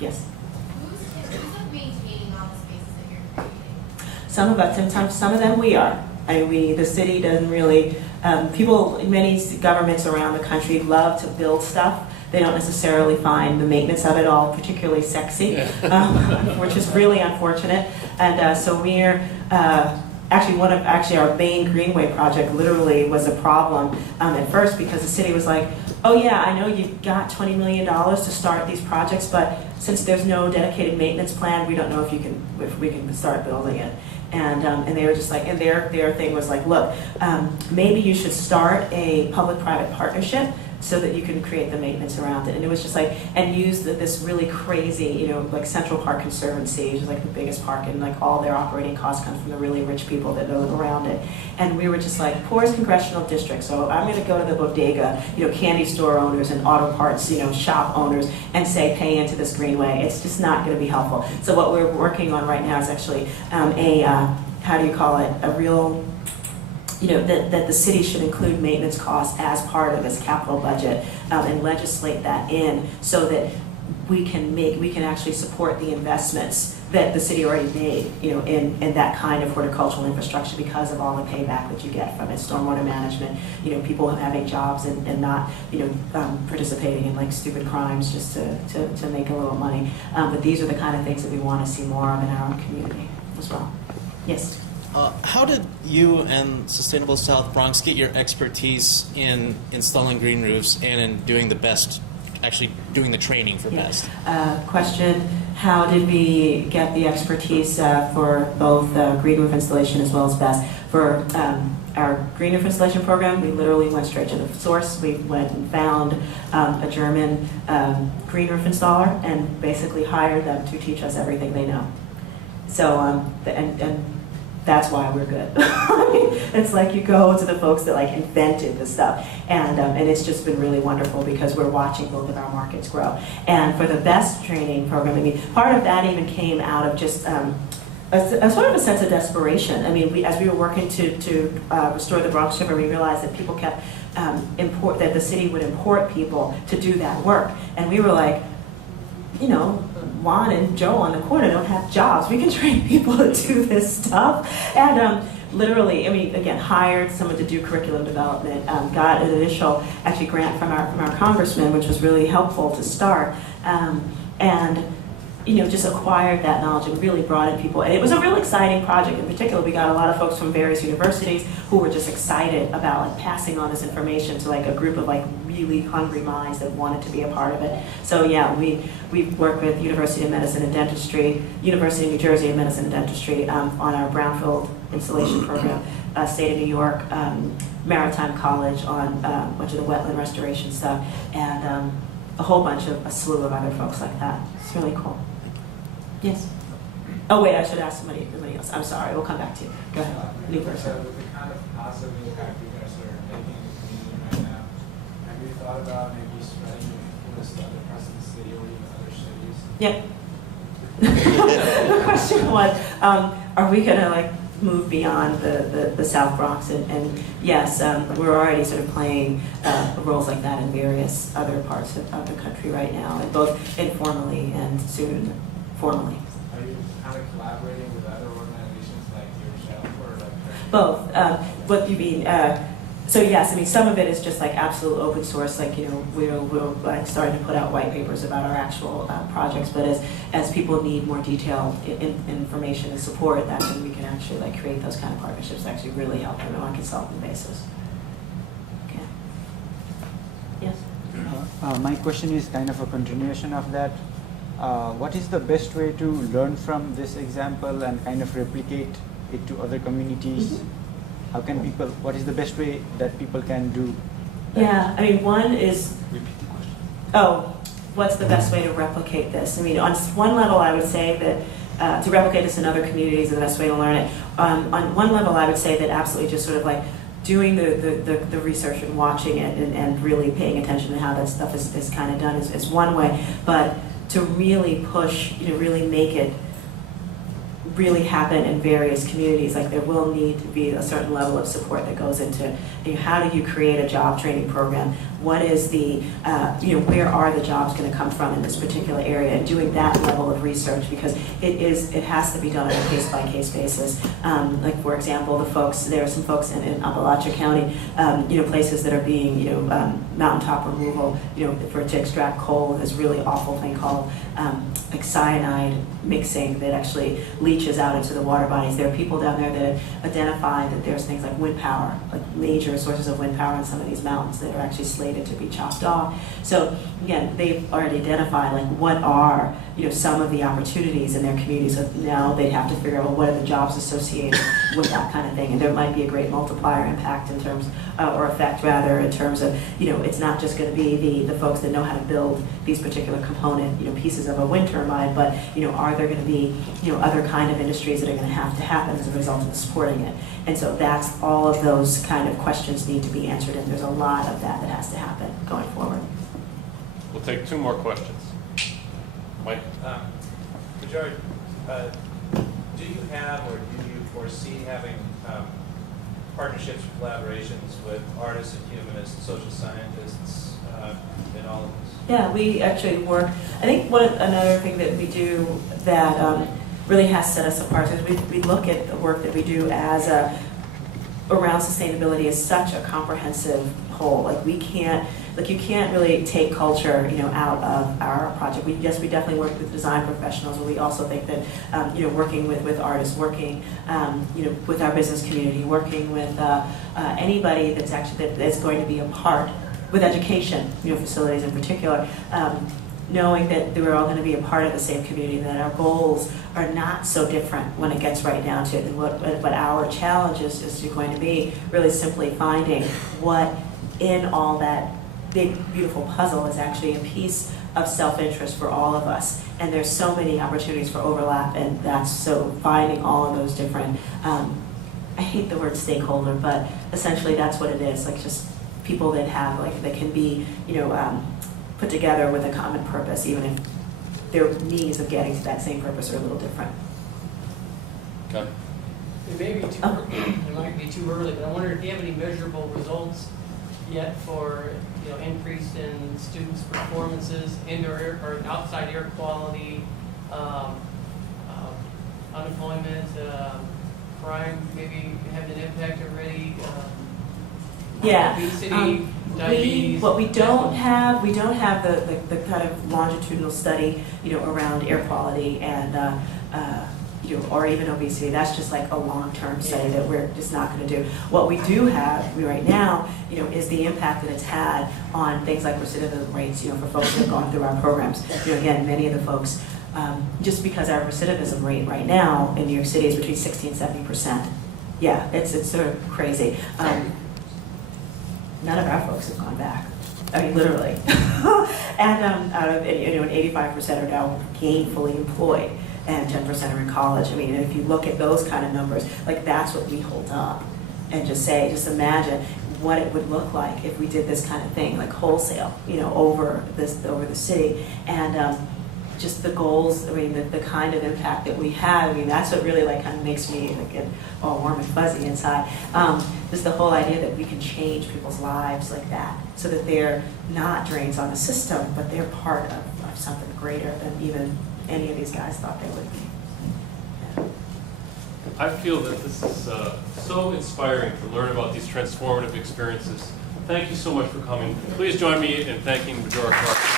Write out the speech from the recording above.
Yes. Who's maintaining all the spaces that you're creating? Some of us, sometimes some of them we are. The city doesn't really, people, many governments around the country love to build stuff. They don't necessarily find the maintenance of it all particularly sexy, which is really unfortunate. And so we're, actually our main Greenway project literally was a problem at first because the city was like, oh yeah, I know you've got $20 million to start these projects, but since there's no dedicated maintenance plan, we don't know if we can start building it. And they were just like, and their thing was like, look, maybe you should start a public-private partnership so that you can create the maintenance around it. And it was just like, and use this really crazy, like Central Park Conservancy, which is like the biggest park, and like all their operating costs come from the really rich people that live around it. And we were just like, poorest congressional district, so I'm gonna go to the bodega, candy store owners and auto parts, shop owners, and say, pay into this greenway. It's just not gonna be helpful. So what we're working on right now is actually how do you call it, a real, that the city should include maintenance costs as part of its capital budget and legislate that in so that we can actually support the investments that the city already made, in that kind of horticultural infrastructure because of all the payback that you get from it, stormwater management, people having jobs and not, participating in like stupid crimes just to make a little money. But these are the kind of things that we want to see more of in our own community as well. Yes. How did you and Sustainable South Bronx get your expertise in installing green roofs and in doing actually doing the training for BEST? Question, how did we get the expertise for both green roof installation as well as BEST? For our green roof installation program, we literally went straight to the source. We went and found a German green roof installer and basically hired them to teach us everything they know. So, and that's why we're good. It's like you go to the folks that like invented the stuff, and it's just been really wonderful because we're watching both of our markets grow. And for the BEST training program, part of that even came out of just a sort of a sense of desperation. As we were working to restore the Bronx River, we realized that people kept that the city would import people to do that work, and we were like, Juan and Joe on the corner don't have jobs. We can train people to do this stuff. And literally, again, hired someone to do curriculum development, got an initial grant from our congressman, which was really helpful to start. And just acquired that knowledge and really brought in people. And it was a real exciting project. In particular, we got a lot of folks from various universities who were just excited about passing on this information to a group of really hungry minds that wanted to be a part of it. So yeah, we work with University of Medicine and Dentistry, University of New Jersey of Medicine and Dentistry on our brownfield installation program, State of New York, Maritime College on a bunch of the wetland restoration stuff, and a slew of other folks like that. It's really cool. Yes. Oh wait, I should ask somebody else. I'm sorry. We'll come back to you. Go ahead. New person. So with the kind of positive impact you guys are making in the community right now, have you thought about maybe spreading your influence to other parts of the city or even other cities? Yep. The question was, are we gonna move beyond the South Bronx? And yes, we're already sort of playing roles like that in various other parts of the country right now, and both informally and soon formally. Are you kind of collaborating with other organizations like yourself or Both. What you mean? So yes, some of it is just absolute open source. We're starting to put out white papers about our actual projects. But as people need more detailed information and support, that's when we can actually create those kind of partnerships that actually really help them on a consultant basis. Okay. Yes. My question is kind of a continuation of that. What is the best way to learn from this example and kind of replicate it to other communities? Mm-hmm. What is the best way that people can do that? Yeah, one is, what's the best way to replicate this? On one level, I would say that to replicate this in other communities is the best way to learn it. On one level, I would say that absolutely just sort of doing the research and watching it and really paying attention to how that stuff is kind of done is one way. But to really push, really make it really happen in various communities, there will need to be a certain level of support that goes into how do you create a job training program what is the, where are the jobs going to come from in this particular area, and doing that level of research, because it has to be done on a case-by-case basis. Like, for example, there are some folks in Appalachia County, places that are being, mountaintop removal, to extract coal, this really awful thing called like cyanide mixing that actually leaches out into the water bodies. There are people down there that identify that there's things like wind power, like major sources of wind power in some of these mountains that are actually slated to be chopped off. So again, they've already identified like what are some of the opportunities in their communities. So now they'd have to figure out, well, what are the jobs associated with that kind of thing, and there might be a great multiplier impact in terms, or effect rather, in terms of it's not just going to be the folks that know how to build these particular component pieces of a wind turbine, but are there going to be other kind of industries that are going to happen as a result of supporting it. And so that's all of those kind of questions need to be answered, and there's a lot of that has to happen going forward. We'll take 2 more questions. Mike? Majora, do you have or do you foresee having partnerships or collaborations with artists and humanists, social scientists in all of this? Yeah, we actually work. I think another thing that we do that really has set us apart is we look at the work that we do as around sustainability as such a comprehensive whole. Like you can't really take culture out of our project. We definitely work with design professionals, but we also think that working with artists, working with our business community, working with anybody that's going to be a part with education, facilities in particular, knowing that we're all going to be a part of the same community, that our goals are not so different when it gets right down to it, and what our challenge is going to be really simply finding what in all that big, beautiful puzzle is actually a piece of self-interest for all of us. And there's so many opportunities for overlap, and that's so finding all of those different, I hate the word stakeholder, but essentially that's what it is, like just people that have, that can be, put together with a common purpose, even if their means of getting to that same purpose are a little different. Okay. It might be too early, but I wonder if you have any measurable results yet for increase in students' performances, indoor air or outside air quality, unemployment, crime, maybe having an impact already. Yeah. Obesity, diabetes. We don't have the kind of longitudinal study, around air quality and or even obesity. That's just like a long-term study that we're just not going to do. What we do have right now, is the impact that it's had on things like recidivism rates, for folks that have gone through our programs. Again, many of the folks, just because our recidivism rate right now in New York City is between 60 and 70%. Yeah, it's sort of crazy. None of our folks have gone back. I mean, literally. And 85% are now gainfully employed, and 10% are in college. I mean, if you look at those kind of numbers, that's what we hold up, and just imagine what it would look like if we did this kind of thing, like wholesale, over the city, and just the goals. I mean, the kind of impact that we have. I mean, that's what really kind of makes me get all warm and fuzzy inside. Just the whole idea that we can change people's lives like that, so that they're not drains on the system, but they're part of something greater than even any of these guys thought they would be. Yeah. I feel that this is so inspiring to learn about these transformative experiences. Thank you so much for coming. Please join me in thanking Majora Carter.